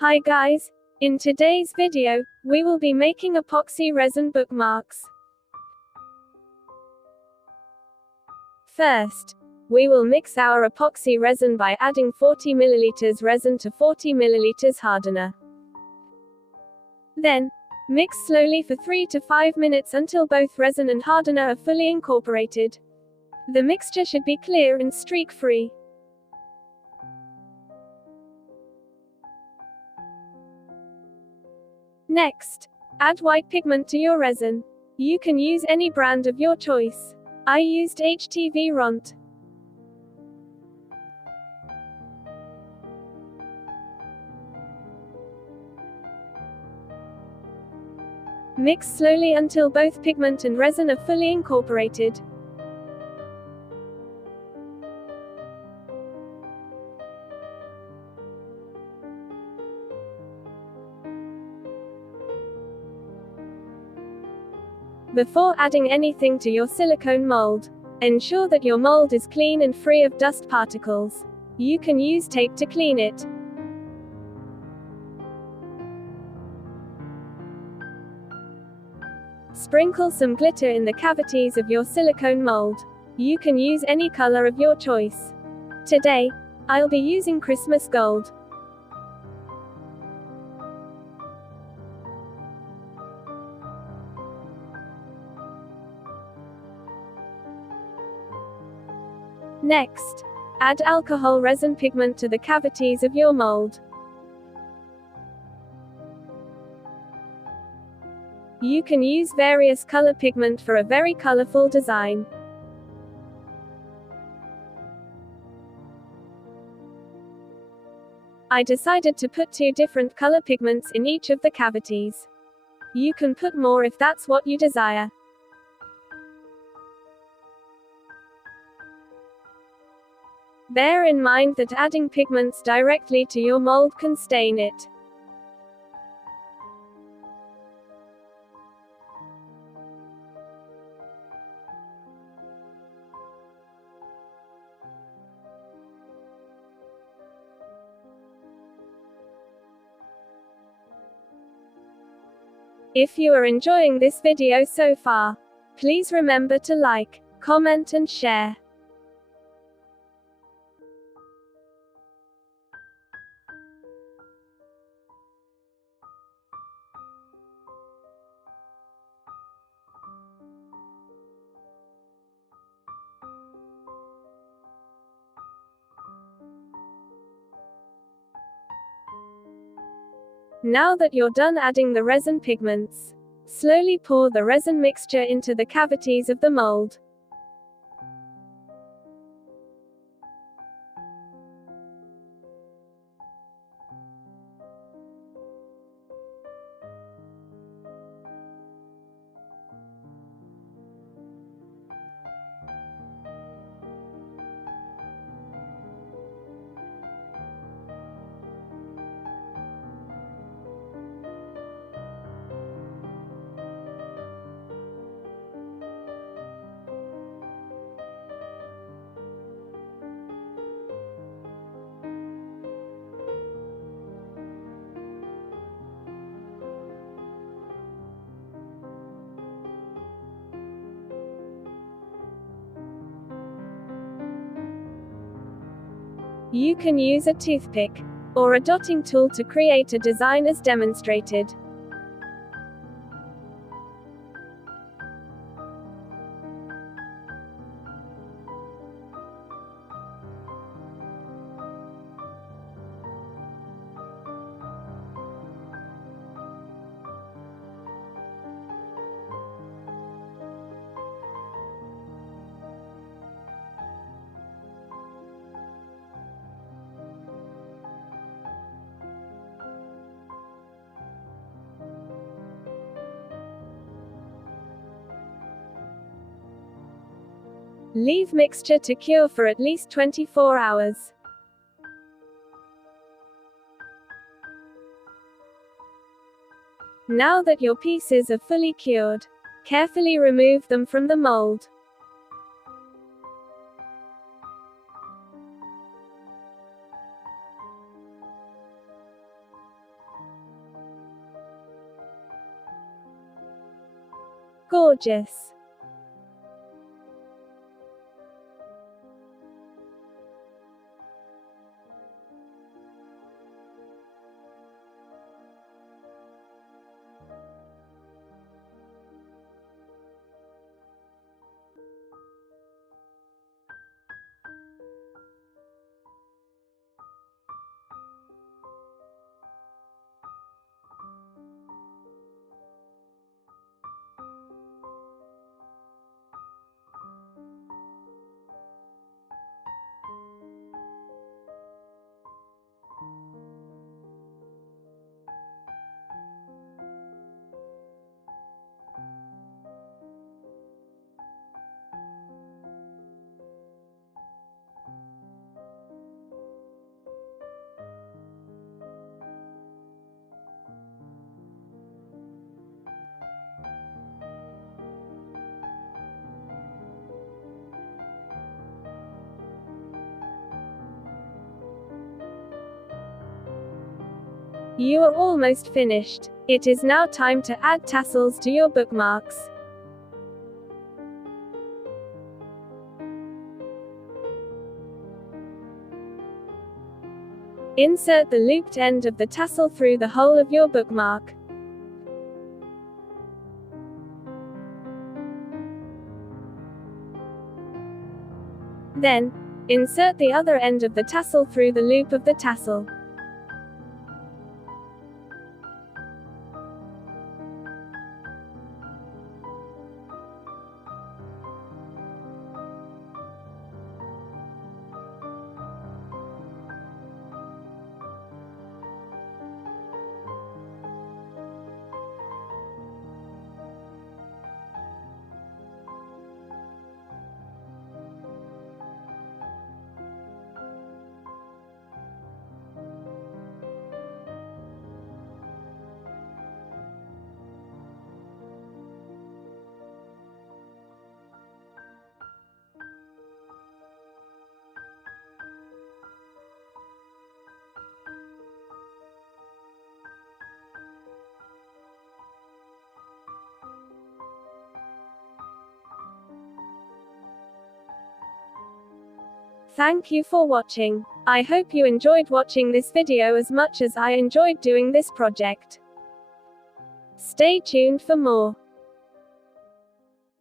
Hi guys! In today's video, we will be making epoxy resin bookmarks. First, we will mix our epoxy resin by adding 40 ml resin to 40 ml hardener. Then, mix slowly for 3 to 5 minutes until both resin and hardener are fully incorporated. The mixture should be clear and streak-free. Next, add white pigment to your resin. You can use any brand of your choice. I used HTV Ront. Mix slowly until both pigment and resin are fully incorporated. Before adding anything to your silicone mold, ensure that your mold is clean and free of dust particles. You can use tape to clean it. Sprinkle some glitter in the cavities of your silicone mold. You can use any color of your choice. Today, I'll be using Christmas gold. Next, add alcohol resin pigment to the cavities of your mold. You can use various color pigment for a very colorful design. I decided to put 2 different color pigments in each of the cavities. You can put more if that's what you desire. Bear in mind that adding pigments directly to your mold can stain it. If you are enjoying this video so far, please remember to like, comment and share. Now that you're done adding the resin pigments, slowly pour the resin mixture into the cavities of the mold. You can use a toothpick or a dotting tool to create a design as demonstrated. Leave mixture to cure for at least 24 hours. Now that your pieces are fully cured, carefully remove them from the mold. Gorgeous. You are almost finished. It is now time to add tassels to your bookmarks. Insert the looped end of the tassel through the hole of your bookmark. Then, insert the other end of the tassel through the loop of the tassel. Thank you for watching. I hope you enjoyed watching this video as much as I enjoyed doing this project. Stay tuned for more.